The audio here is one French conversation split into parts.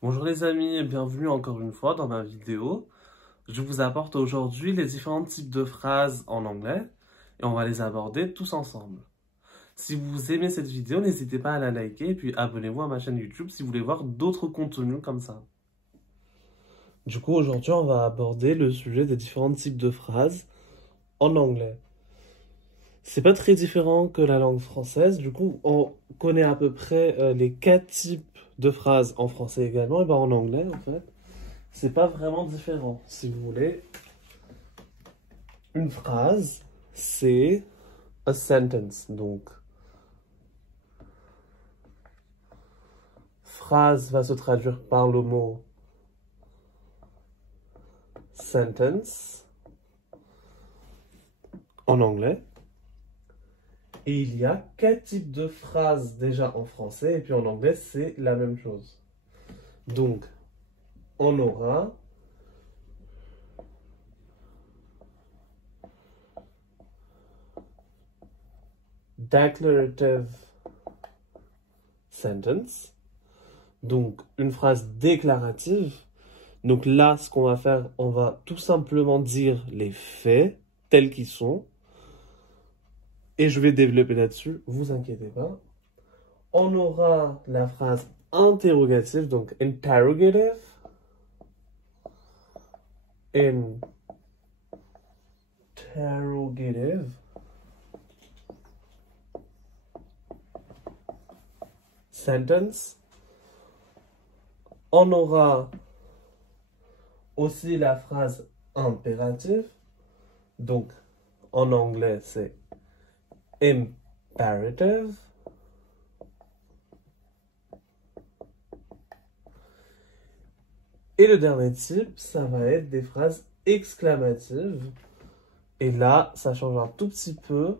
Bonjour les amis et bienvenue encore une fois dans ma vidéo. Je vous apporte aujourd'hui les différents types de phrases en anglais et on va les aborder tous ensemble. Si vous aimez cette vidéo, n'hésitez pas à la liker et puis abonnez-vous à ma chaîne YouTube si vous voulez voir d'autres contenus comme ça. Du coup, aujourd'hui, on va aborder le sujet des différents types de phrases en anglais. C'est pas très différent que la langue française, du coup, on connaît à peu près les 4 types de phrases en français également, et ben en anglais en fait. C'est pas vraiment différent. Si vous voulez, une phrase, c'est a sentence. Donc, phrase va se traduire par le mot sentence en anglais. Et il y a 4 types de phrases déjà en français, et puis en anglais, c'est la même chose. Donc, on aura declarative sentence. Donc, une phrase déclarative. Donc là, ce qu'on va faire, on va tout simplement dire les faits tels qu'ils sont. Et je vais développer là-dessus, vous inquiétez pas. On aura la phrase interrogative, donc interrogative. Interrogative. Sentence. On aura aussi la phrase impérative. Donc, en anglais, c'est imperative. Et le dernier type, ça va être des phrases exclamatives. Et là, ça change un tout petit peu.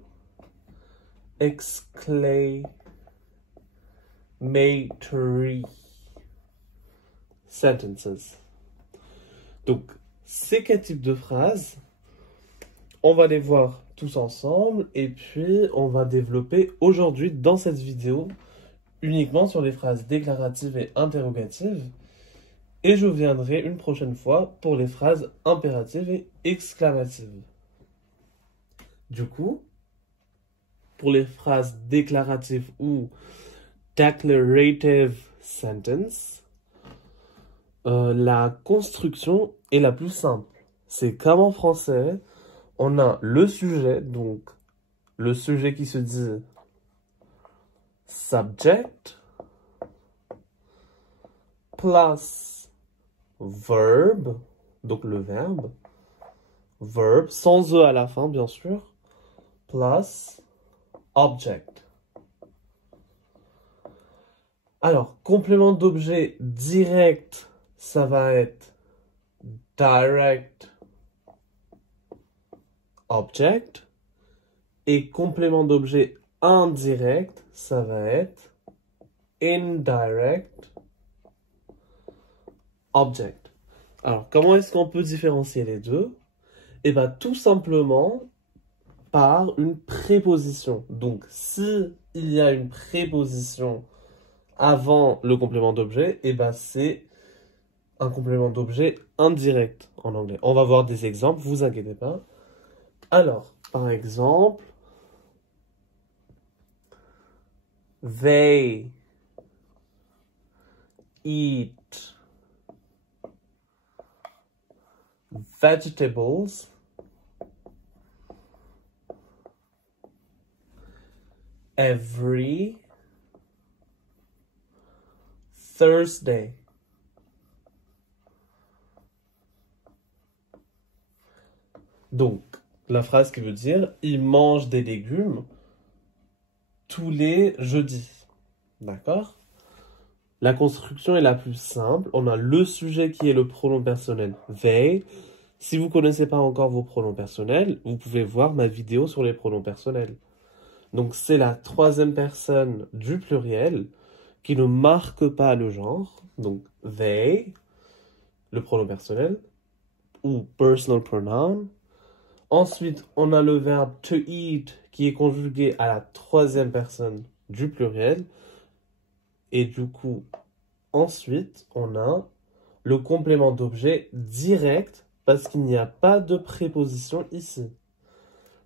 Exclamatory sentences. Donc, ces 4 types de phrases, on va les voir tous ensemble et puis on va développer aujourd'hui dans cette vidéo uniquement sur les phrases déclaratives et interrogatives. Et je viendrai une prochaine fois pour les phrases impératives et exclamatives. Du coup, pour les phrases déclaratives ou declarative sentence, la construction est la plus simple. C'est comme en français, on a le sujet, donc le sujet qui se dit subject, plus verb, donc le verbe, sans E à la fin bien sûr, plus object. Alors, complément d'objet direct, ça va être direct object. Et complément d'objet indirect, ça va être indirect object. Alors, comment est-ce qu'on peut différencier les deux? Eh bien, tout simplement par une préposition. Donc, si il y a une préposition avant le complément d'objet, eh ben c'est un complément d'objet indirect en anglais. On va voir des exemples, vous inquiétez pas. Alors, par exemple, they eat vegetables every Thursday. Donc, la phrase qui veut dire « il mange des légumes tous les jeudis ». D'accord? La construction est la plus simple. On a le sujet qui est le pronom personnel « they ». Si vous ne connaissez pas encore vos pronoms personnels, vous pouvez voir ma vidéo sur les pronoms personnels. Donc, c'est la troisième personne du pluriel qui ne marque pas le genre. Donc, they, le pronom personnel, ou personal pronoun. Ensuite, on a le verbe to eat qui est conjugué à la troisième personne du pluriel. Et du coup, Ensuite, on a le complément d'objet direct parce qu'il n'y a pas de préposition ici.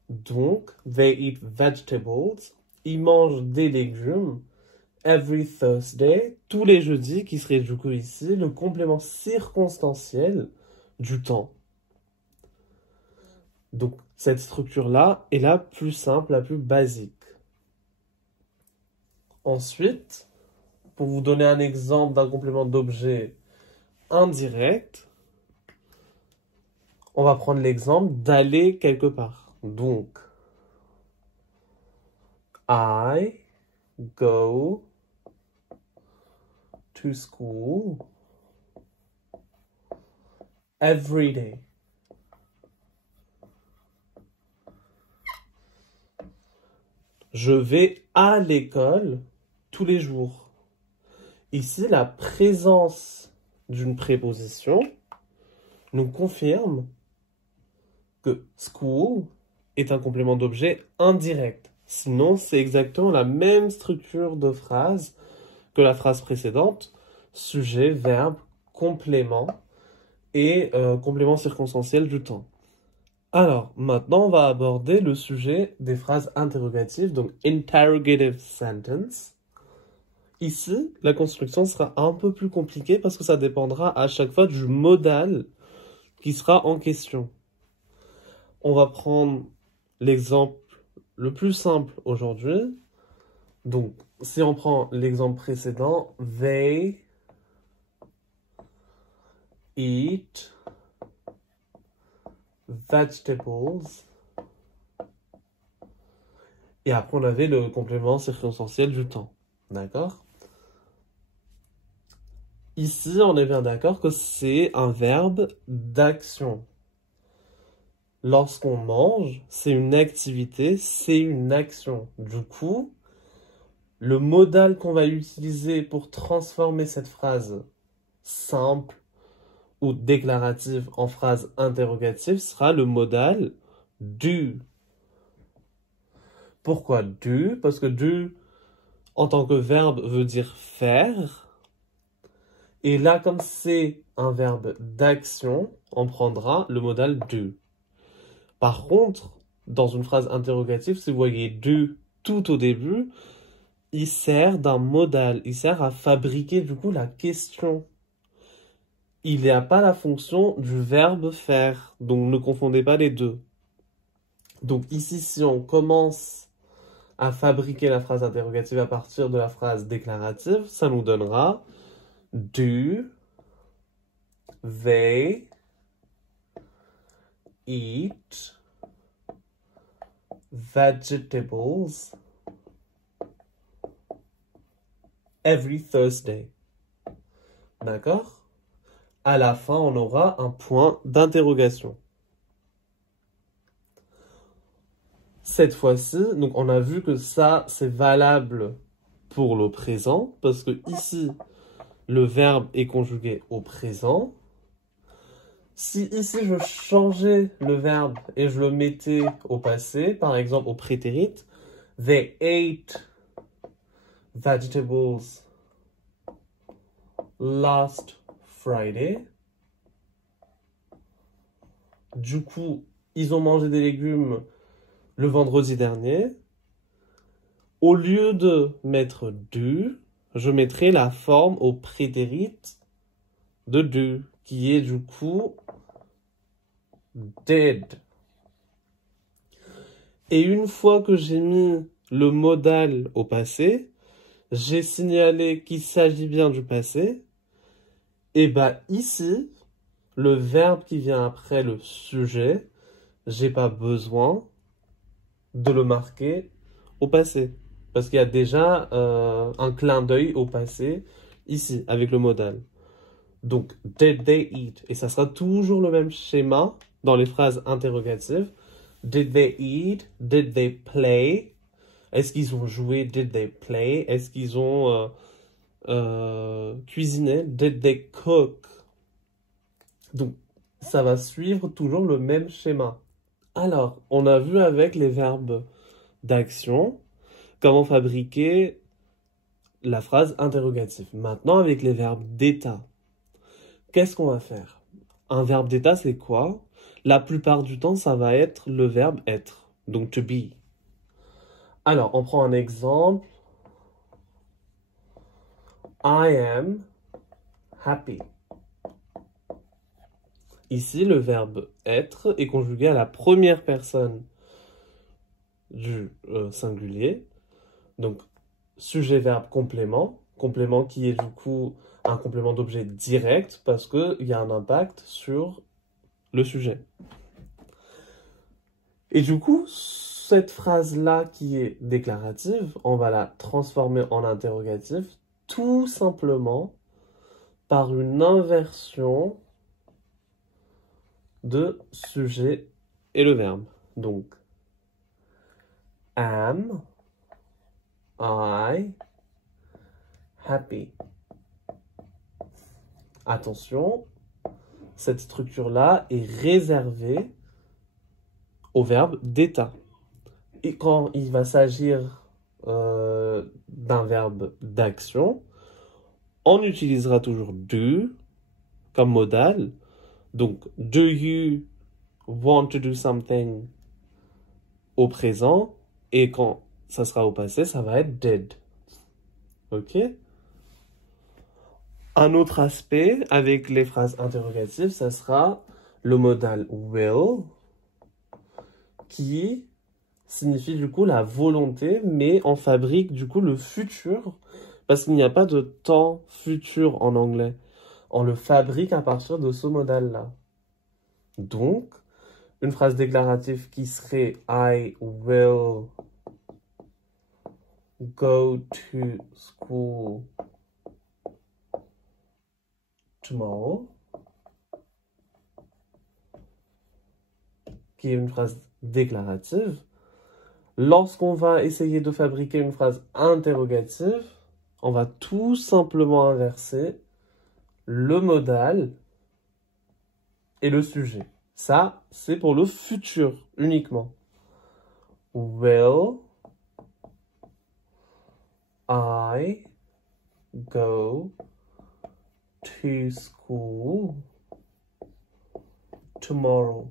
Donc, they eat vegetables. Ils mangent des légumes. Every Thursday, tous les jeudis, qui serait du coup ici le complément circonstanciel du temps. Donc, cette structure-là est la plus simple, la plus basique. Ensuite, pour vous donner un exemple d'un complément d'objet indirect, on va prendre l'exemple d'aller quelque part. Donc, I go to school every day. Je vais à l'école tous les jours. Ici, la présence d'une préposition nous confirme que school est un complément d'objet indirect. Sinon, c'est exactement la même structure de phrase que la phrase précédente. Sujet, verbe, complément et complément circonstanciel du temps. Alors, maintenant, on va aborder le sujet des phrases interrogatives, donc interrogative sentence. Ici, la construction sera un peu plus compliquée parce que ça dépendra à chaque fois du modal qui sera en question. On va prendre l'exemple le plus simple aujourd'hui. Donc, si on prend l'exemple précédent, they eat vegetables. Et après, on avait le complément circonstanciel du temps. D'accord? Ici, on est bien d'accord que c'est un verbe d'action. Lorsqu'on mange, c'est une activité, c'est une action. Du coup, le modal qu'on va utiliser pour transformer cette phrase simple ou déclarative en phrase interrogative sera le modal do. Pourquoi do? Parce que do, en tant que verbe, veut dire faire. Et là, comme c'est un verbe d'action, on prendra le modal do. Par contre, dans une phrase interrogative, si vous voyez do tout au début, il sert d'un modal. Il sert à fabriquer du coup la question. Il n'y a pas la fonction du verbe faire. Donc ne confondez pas les deux. Donc ici, si on commence à fabriquer la phrase interrogative à partir de la phrase déclarative, ça nous donnera do they eat vegetables every Thursday. D'accord? À la fin, on aura un point d'interrogation. Cette fois-ci, donc on a vu que ça, c'est valable pour le présent, parce que ici, le verbe est conjugué au présent. Si ici, je changeais le verbe et je le mettais au passé, par exemple au prétérit, they ate vegetables last Friday. Du coup, ils ont mangé des légumes le vendredi dernier. Au lieu de mettre do, je mettrai la forme au prétérit de do, qui est du coup did. Et une fois que j'ai mis le modal au passé, j'ai signalé qu'il s'agit bien du passé. Et bah ici, le verbe qui vient après le sujet, j'ai pas besoin de le marquer au passé. Parce qu'il y a déjà un clin d'œil au passé ici, avec le modal. Donc, did they eat? Et ça sera toujours le même schéma dans les phrases interrogatives. Did they eat? Did they play? Est-ce qu'ils ont joué? Did they play? Est-ce qu'ils ont cuisiné? Did they cook? Donc, ça va suivre toujours le même schéma. Alors, on a vu avec les verbes d'action comment fabriquer la phrase interrogative. Maintenant, avec les verbes d'état, qu'est-ce qu'on va faire? Un verbe d'état, c'est quoi? La plupart du temps, ça va être le verbe être, donc to be. Alors, on prend un exemple. I am happy. Ici, le verbe être est conjugué à la première personne du singulier. Donc, sujet, verbe, complément. Complément qui est du coup un complément d'objet direct parce qu'il y a un impact sur le sujet. Et du coup, cette phrase-là qui est déclarative, on va la transformer en interrogative tout simplement par une inversion de sujet et le verbe. Donc, am I happy? Attention, cette structure-là est réservée au verbe d'état. Et quand il va s'agir d'un verbe d'action, on utilisera toujours do comme modal. Donc, do you want to do something au présent? Et quand ça sera au passé, ça va être did. Ok? Un autre aspect avec les phrases interrogatives, ça sera le modal will, qui signifie du coup la volonté, mais on fabrique du coup le futur, parce qu'il n'y a pas de temps futur en anglais. On le fabrique à partir de ce modal-là. Donc, une phrase déclarative qui serait I will go to school tomorrow, qui est une phrase déclarative. Lorsqu'on va essayer de fabriquer une phrase interrogative, on va tout simplement inverser le modal et le sujet. Ça, c'est pour le futur uniquement. Will I go to school tomorrow?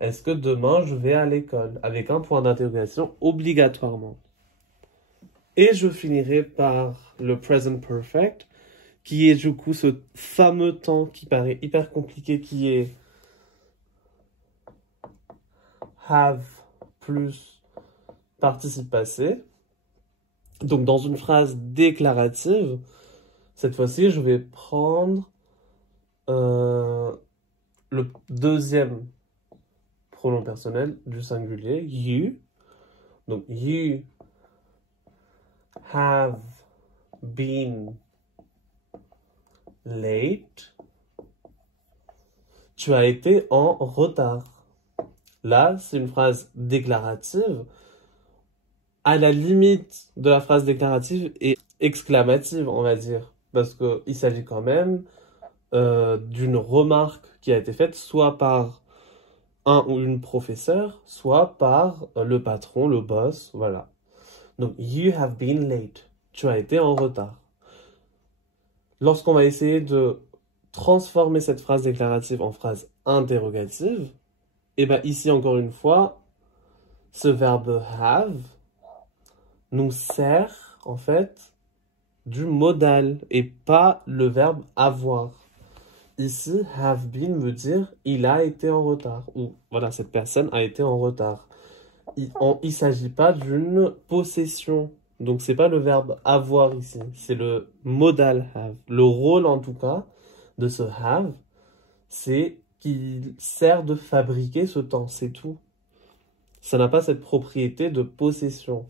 Est-ce que demain je vais à l'école? Avec un point d'interrogation obligatoirement. Et je finirai par le present perfect, qui est du coup ce fameux temps qui paraît hyper compliqué, qui est have plus participe passé. Donc dans une phrase déclarative, cette fois-ci, je vais prendre le deuxième pronom personnel du singulier, you. Donc, you have been late. Tu as été en retard. Là, c'est une phrase déclarative. À la limite de la phrase déclarative et exclamative, on va dire. Parce qu'il s'agit quand même d'une remarque qui a été faite soit par un ou une professeure, soit par le patron, le boss, voilà. Donc, you have been late. Tu as été en retard. Lorsqu'on va essayer de transformer cette phrase déclarative en phrase interrogative, et bien ici, encore une fois, ce verbe have nous sert, en fait, du modal et pas le verbe avoir. Ici, have been veut dire il a été en retard. Ou voilà, cette personne a été en retard. Il ne s'agit pas d'une possession. Donc, c'est pas le verbe avoir ici. C'est le modal have. Le rôle, en tout cas, de ce have, c'est qu'il sert de fabriquer ce temps. C'est tout. Ça n'a pas cette propriété de possession.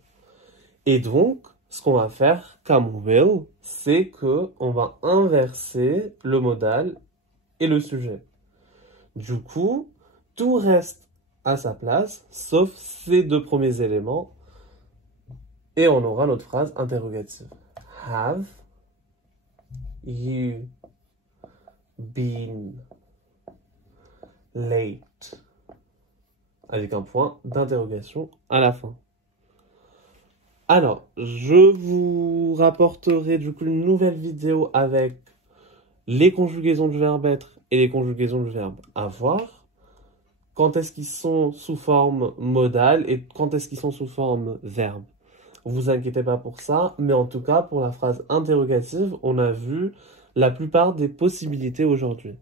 Et donc, ce qu'on va faire, comme will, c'est qu'on va inverser le modal et le sujet. Du coup, tout reste à sa place, sauf ces deux premiers éléments, et on aura notre phrase interrogative. Have you been late? Avec un point d'interrogation à la fin. Alors, je vous rapporterai du coup une nouvelle vidéo avec les conjugaisons du verbe être et les conjugaisons du verbe avoir. Quand est-ce qu'ils sont sous forme modale et quand est-ce qu'ils sont sous forme verbe. Vous inquiétez pas pour ça, mais en tout cas, pour la phrase interrogative, on a vu la plupart des possibilités aujourd'hui.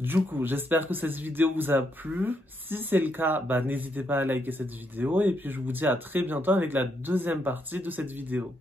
Du coup, j'espère que cette vidéo vous a plu. Si c'est le cas, n'hésitez pas à liker cette vidéo et puis je vous dis à très bientôt avec la deuxième partie de cette vidéo.